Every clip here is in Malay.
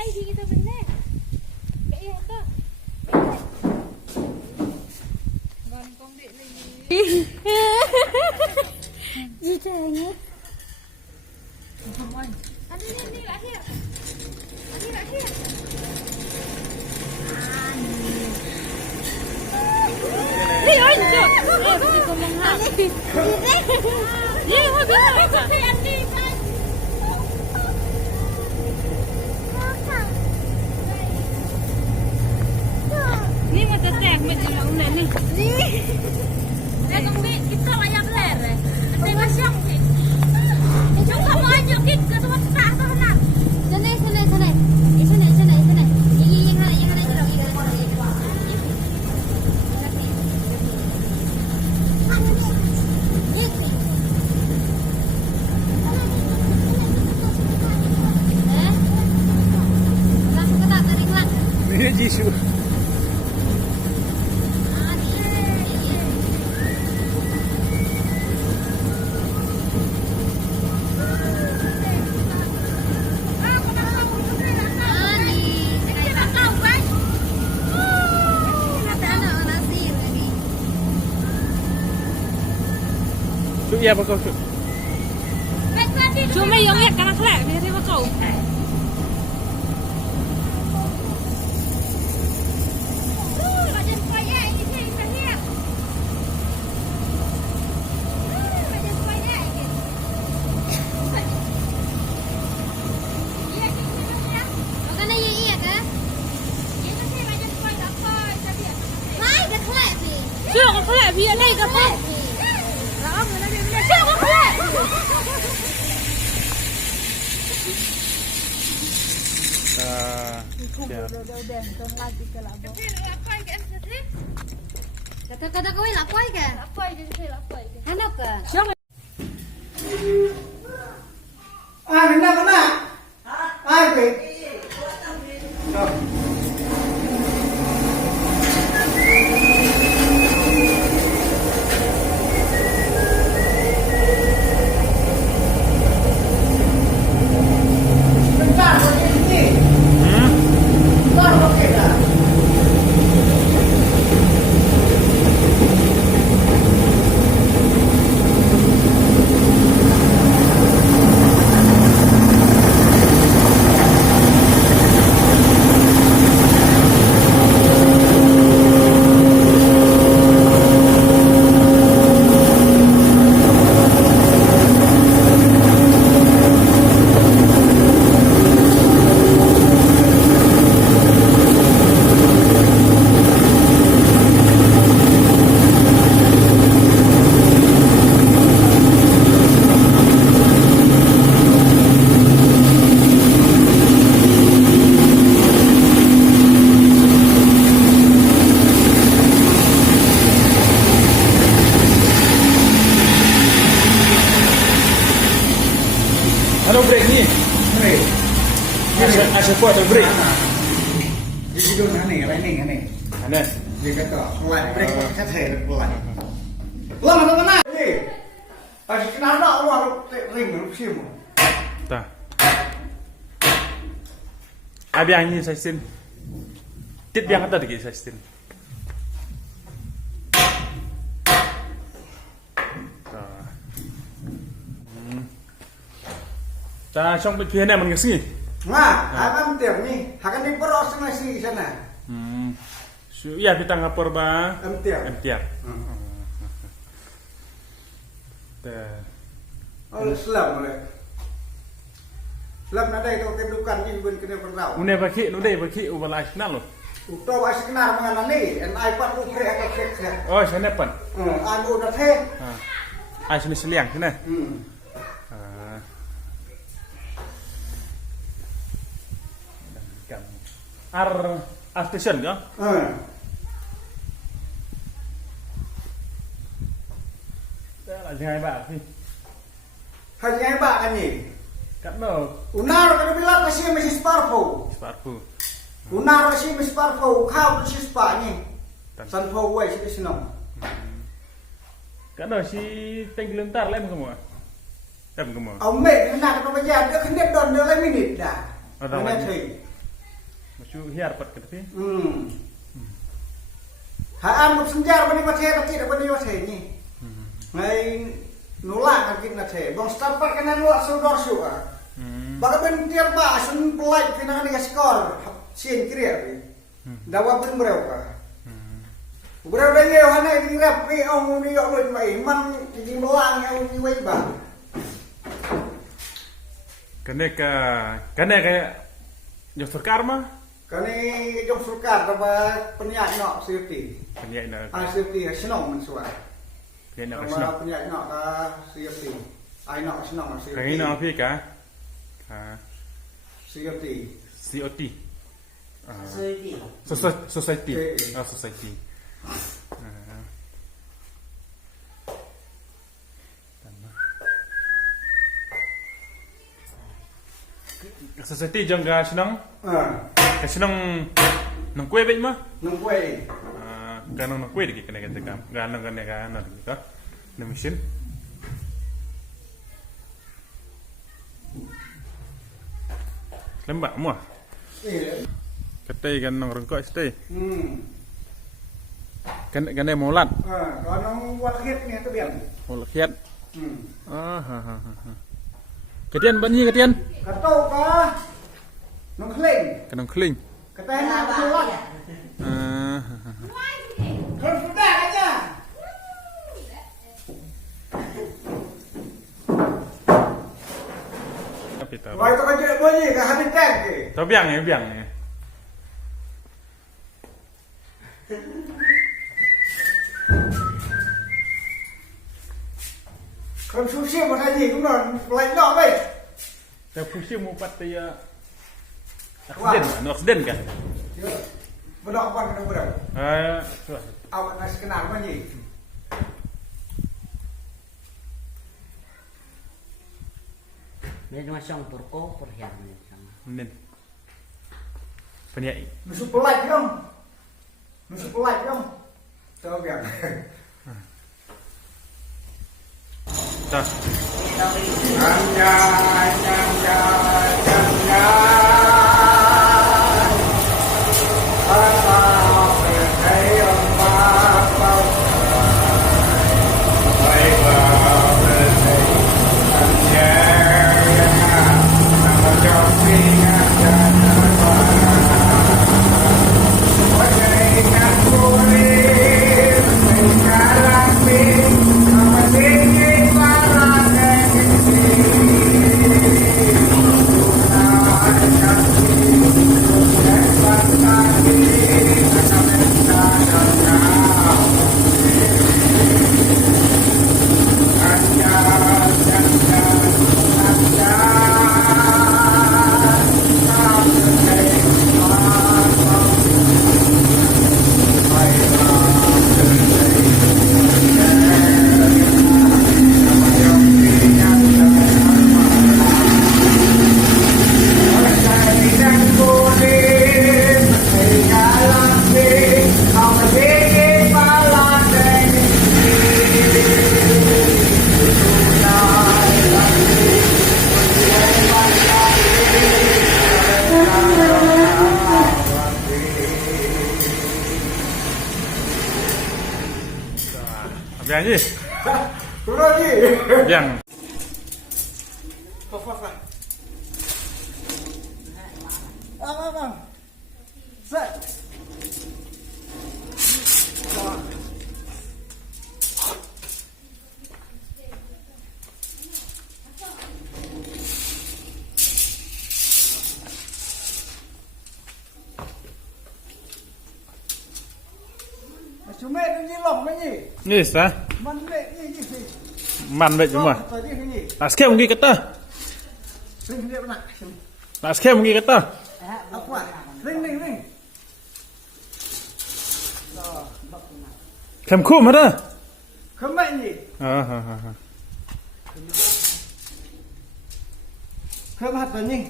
lagi kita benar. Kayak apa? Gampang dek lagi. Jikanya. Come on. Ada ni lahir. Ini lahir. Ni anjir. Kita ngomong hak. Ni apa biasa? Saya andi kan. Ni macam teh macam mana ni? Ni. Dah kami kita layak ler. Ada macam ni. Juga banyak kita tu tak sana. Sana. Ini yang ada kalau ini. Ini jisu. Iya bakal tu. Cuma yang lihat kanan kelak dia dia bakal. Surok kelak biar naik ke apa? Kata kau lapoi ke? Lapoi je saya lapoi. Hanap ke? Siapa? Benda mana? Ke? Ano break ni? Asal kuat tu break. Jadi tu ni. Ana. Dia kata, "Keluar break kat saya keluar." Keluar mana? Ni. Pas kena nak keluar ring sim. Tak. Abi angin sistem. Tip yang kata dikit sistem. Ta trong bên phía này mình cái gì? Abang tiap ni, akan diperos nasi di sana. Iya kita ngapor ba? Tiap. Oh, selam le. Selam nada itu kedudukan ni bukan kena perau. Une baki, nude baki ubala asnal lo. Utau askenar mengenai ni, iPad tu krek atau krek. Oh, saya nepan. Anu dah teh. Sini seliang sini. Station kan? Là hai bạn đi. Hai bạn ni. Cắt đâu? Unar kalau bilang masih sparpo. Unar masih sparpo, kau masih spa ni. Sanpo wei sih shnong. Cắt đâu si teng lentar lem kamu? Lem kamu? Ông mẹ cái nào nó bây giờ dia kena don dia minit dah. Mana sih? Macam hiar pat ke tapi. Haan một senjar bani mathe tapi dak bani mathe ni. Ngai nolak kan kita mathe. Bang stampak kana luak sudor su ah. Baka ben tiar ba sun pelai kena ni skor. Sien kria. Dawa pun briew ka. Briew dah ye hana ni rap ni ong ni yo mai man ji melang au ni wei ba. Kene kayak Josur Karma. Kani jong surkar apa penyak nok safety. Penyak nak. Safety shnong men suai. Penyak nak Apa senang. penyak nok safety. Ai nok shnong safety. Kaya nak apa ka? Safety. COT. Sudi. Society. Society. Society jang ka senang. Ka senang nongkwei bet mah. Nongkwei. Ganang nongkwei dik kena kata kam. Ganang dik ka. Na mesin. Lembak muah. Ketai ganang rengkok stay. Kan molat. Có nong quạt khiết nghe cái biển. Molat khiat. Ketian ban hi ketian. Cái tô có nong kling. Kanang kling. Cái tay nào cũng quạt. Không sudah aja. Rồi tôi có chuyện với gì cả hai bên trang kì. Tao biang ni. Không xuống xiêm một hai gì cũng là lạnh nhỏ vậy. Tao pusi mu pat ya. Accident kan? Vừa đọ con nó vừa đầu. Ông này cái nào mà gì? Dia macam turko perhiasan sama. Nen. Penyak. Nó sụp lạnh không? Nó sụp lạnh không? Cho việc. Ta. Biang ni. Turun ni. Biang. Fak. Bang. Set. Chúng mẹ nó như lỏng cái gì? Ni sa. Man mẹ như gì? Man vậy chúng mà. Tới đi cái gì? Askem ngi kata. Ring dia nak. Askem ngi kata. Apa? Ring. Kem khum hả? Không mẹ gì? Không hạt rồi nhỉ?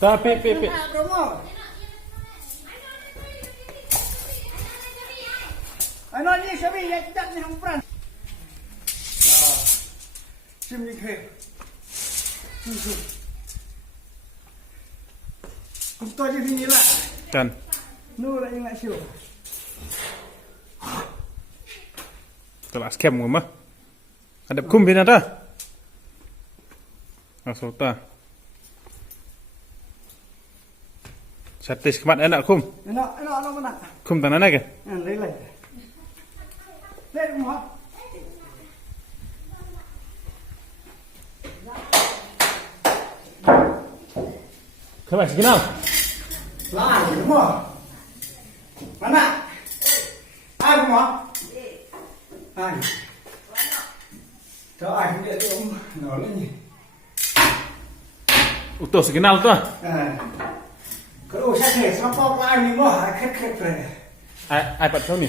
Ta pe. Đúng không? Ano ni sabi ya tidak ni Mawpran. Sim ni ke. Untuk je sini lah. Kan. Nu lah ingat siu. Telah scam gua mah. Ada kum bina dah. Asal ta. Satis kemat enak kum. Enak mana? Kum tanah nak ke? Lelai. Lelai muha. Kemat sekenal. Lah, muha. Mana? Ai muha. Ai. Cho ai dia tu nó lên nhỉ. Utuh sekenal tu. Kalau saya ke sampai lain ni mah kek re. Ai pat kau ni.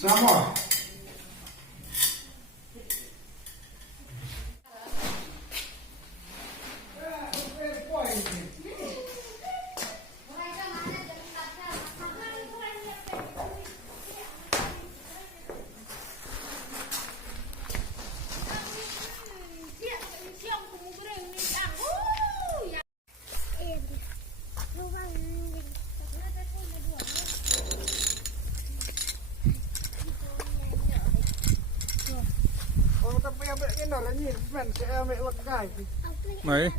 Sama. Tapi ambil kena lah ni, man saya ambil lekai. Mai.